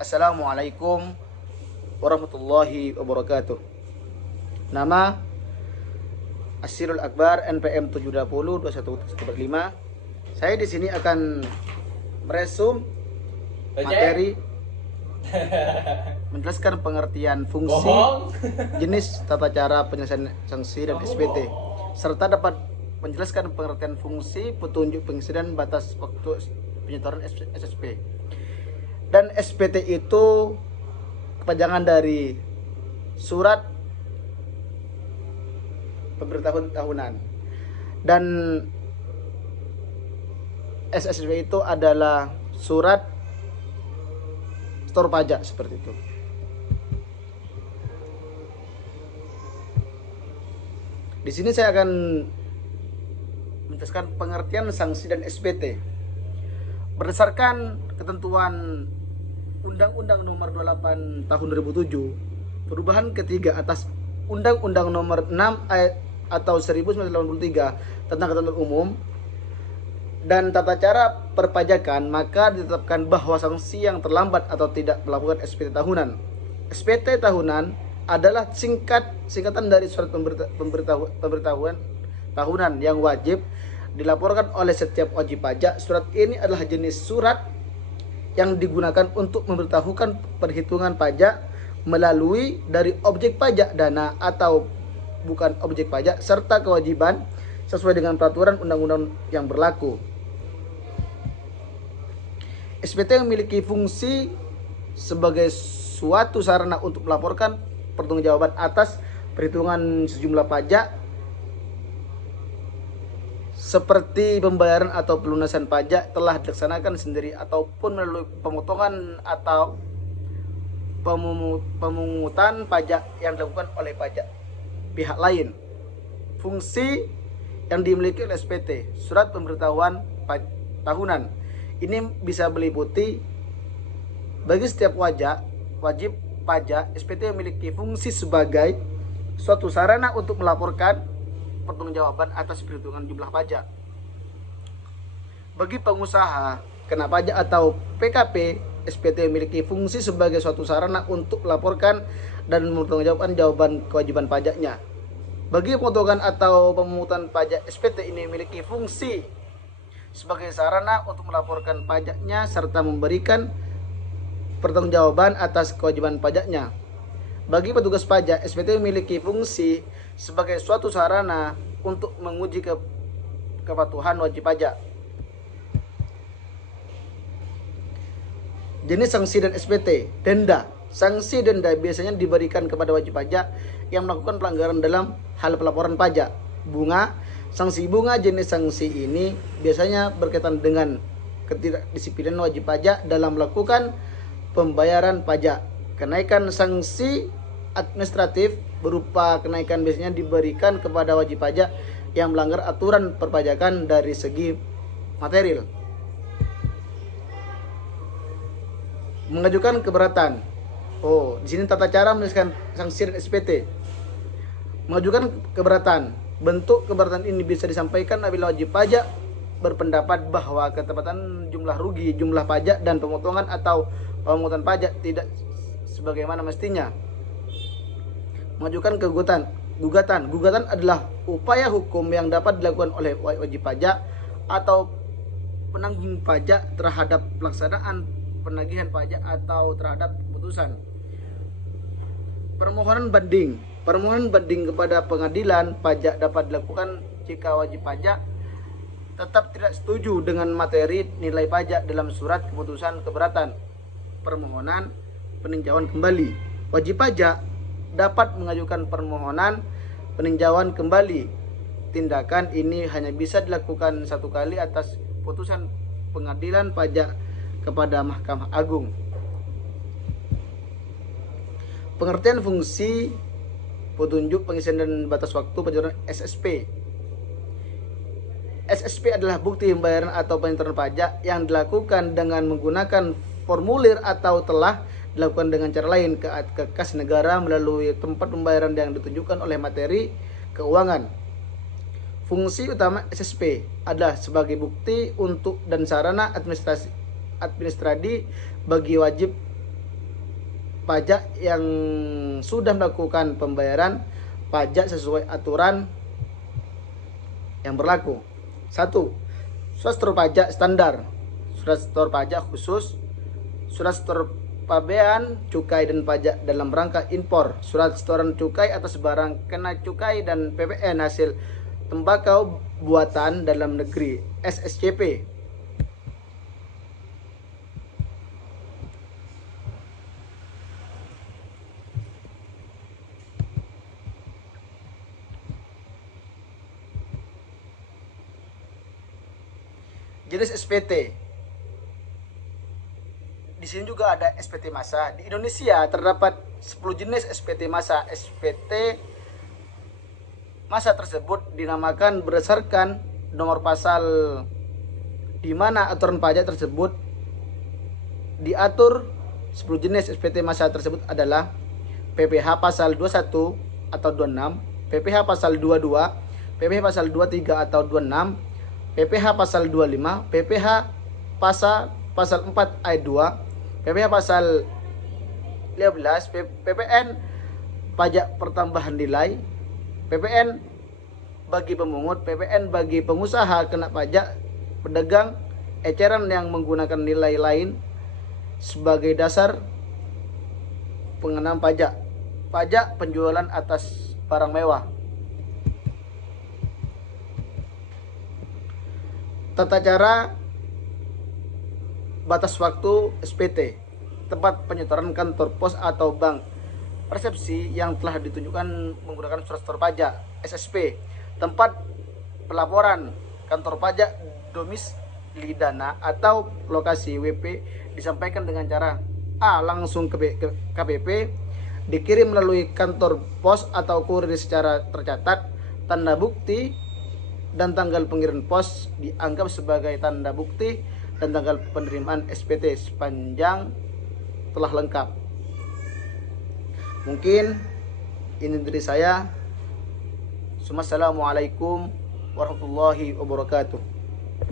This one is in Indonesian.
Assalamualaikum warahmatullahi wabarakatuh. Nama Asirul Akbar, NPM 7202115. Saya di sini akan meresum materi menjelaskan pengertian fungsi, jenis, tata cara penyelesaian sanksi dan SPT, serta dapat menjelaskan pengertian fungsi, petunjuk pengisian batas waktu penyetoran SSP. Dan SPT itu kepanjangan dari surat pemberitahuan tahunan, dan SSP itu adalah surat setor pajak, seperti itu. Di sini saya akan menjelaskan pengertian sanksi dan SPT berdasarkan ketentuan Undang-Undang Nomor 28 Tahun 2007, perubahan ketiga atas Undang-Undang Nomor 6 atau 1983 tentang ketentuan umum dan tata cara perpajakan, maka ditetapkan bahwa sanksi yang terlambat atau tidak melakukan SPT tahunan. SPT tahunan adalah singkatan dari surat pemberitahuan tahunan yang wajib dilaporkan oleh setiap wajib pajak. Surat ini adalah jenis surat yang digunakan untuk memberitahukan perhitungan pajak melalui dari objek pajak dana atau bukan objek pajak, serta kewajiban sesuai dengan peraturan undang-undang yang berlaku. SPT memiliki fungsi sebagai suatu sarana untuk melaporkan pertanggungjawaban atas perhitungan sejumlah pajak seperti pembayaran atau pelunasan pajak telah dilaksanakan sendiri ataupun melalui pemotongan atau pemungutan pajak yang dilakukan oleh pajak pihak lain. Fungsi yang dimiliki oleh SPT, surat pemberitahuan tahunan, ini bisa meliputi bagi setiap wajib pajak. SPT memiliki fungsi sebagai suatu sarana untuk melaporkan pertanggungjawaban atas perhitungan jumlah pajak. Bagi pengusaha kena pajak atau PKP, SPT memiliki fungsi sebagai suatu sarana untuk melaporkan dan mempertanggungjawabkan kewajiban pajaknya. Bagi pemotongan atau pemungutan pajak, SPT ini memiliki fungsi sebagai sarana untuk melaporkan pajaknya serta memberikan pertanggungjawaban atas kewajiban pajaknya. Bagi petugas pajak, SPT memiliki fungsi sebagai suatu sarana untuk menguji kepatuhan wajib pajak. Jenis sanksi dan SPT. Denda. Sanksi denda biasanya diberikan kepada wajib pajak yang melakukan pelanggaran dalam hal pelaporan pajak. Bunga. Sanksi bunga. Jenis sanksi ini biasanya berkaitan dengan ketidakdisiplinan wajib pajak dalam melakukan pembayaran pajak. Kenaikan sanksi administratif berupa kenaikan biasanya diberikan kepada wajib pajak yang melanggar aturan perpajakan dari segi material. Mengajukan keberatan. Di sini tata cara menuliskan sanksi dan SPT. Mengajukan keberatan. Bentuk keberatan ini bisa disampaikan apabila wajib pajak berpendapat bahwa ketepatan jumlah rugi, jumlah pajak, dan pemotongan atau pemungutan pajak tidak sebagaimana mestinya. Mengajukan gugatan. Gugatan adalah upaya hukum yang dapat dilakukan oleh wajib pajak atau penanggung pajak terhadap pelaksanaan penagihan pajak atau terhadap keputusan. Permohonan banding. Permohonan banding kepada pengadilan pajak dapat dilakukan jika wajib pajak tetap tidak setuju dengan materi nilai pajak dalam surat keputusan keberatan permohonan peninjauan kembali. Wajib pajak dapat mengajukan permohonan peninjauan kembali. Tindakan ini hanya bisa dilakukan satu kali atas putusan pengadilan pajak kepada Mahkamah Agung. Pengertian fungsi, petunjuk pengisian dan batas waktu penyetoran SSP. SSP adalah bukti pembayaran atau penyetoran pajak yang dilakukan dengan menggunakan formulir atau telah dilakukan dengan cara lain ke kas negara melalui tempat pembayaran yang ditunjukkan oleh materi keuangan. Fungsi utama SSP adalah sebagai bukti untuk dan sarana administrasi bagi wajib pajak yang sudah melakukan pembayaran pajak sesuai aturan yang berlaku. 1. Surat setor pajak standar, surat setor pajak khusus, surat setor pabean cukai dan pajak dalam rangka impor, surat setoran cukai atas barang kena cukai dan PPN hasil tembakau buatan dalam negeri SSCP. Jenis SPT. Di sini juga ada SPT massa. Di Indonesia terdapat 10 jenis SPT massa. SPT massa tersebut dinamakan berdasarkan nomor pasal di mana aturan pajak tersebut diatur. 10 jenis SPT massa tersebut adalah PPh pasal 21 atau 26, PPh pasal 22, PPh pasal 23 atau 26, PPh pasal 25, PPh pasal 4 ayat 2, PPh pasal 15, PPN pajak pertambahan nilai, PPN bagi pemungut, PPN bagi pengusaha kena pajak, pedagang, eceran yang menggunakan nilai lain sebagai dasar pengenaan pajak, pajak penjualan atas barang mewah. Tata cara batas waktu SPT, tempat penyetoran kantor pos atau bank persepsi yang telah ditunjukkan menggunakan surat setor pajak SSP, tempat pelaporan kantor pajak domisili dana atau lokasi WP disampaikan dengan cara A. Langsung ke KPP, dikirim melalui kantor pos atau kurir secara tercatat, tanda bukti dan tanggal pengirim pos dianggap sebagai tanda bukti dan tanggal penerimaan SPT sepanjang telah lengkap. Mungkin ini dari saya. Assalamualaikum warahmatullahi wabarakatuh.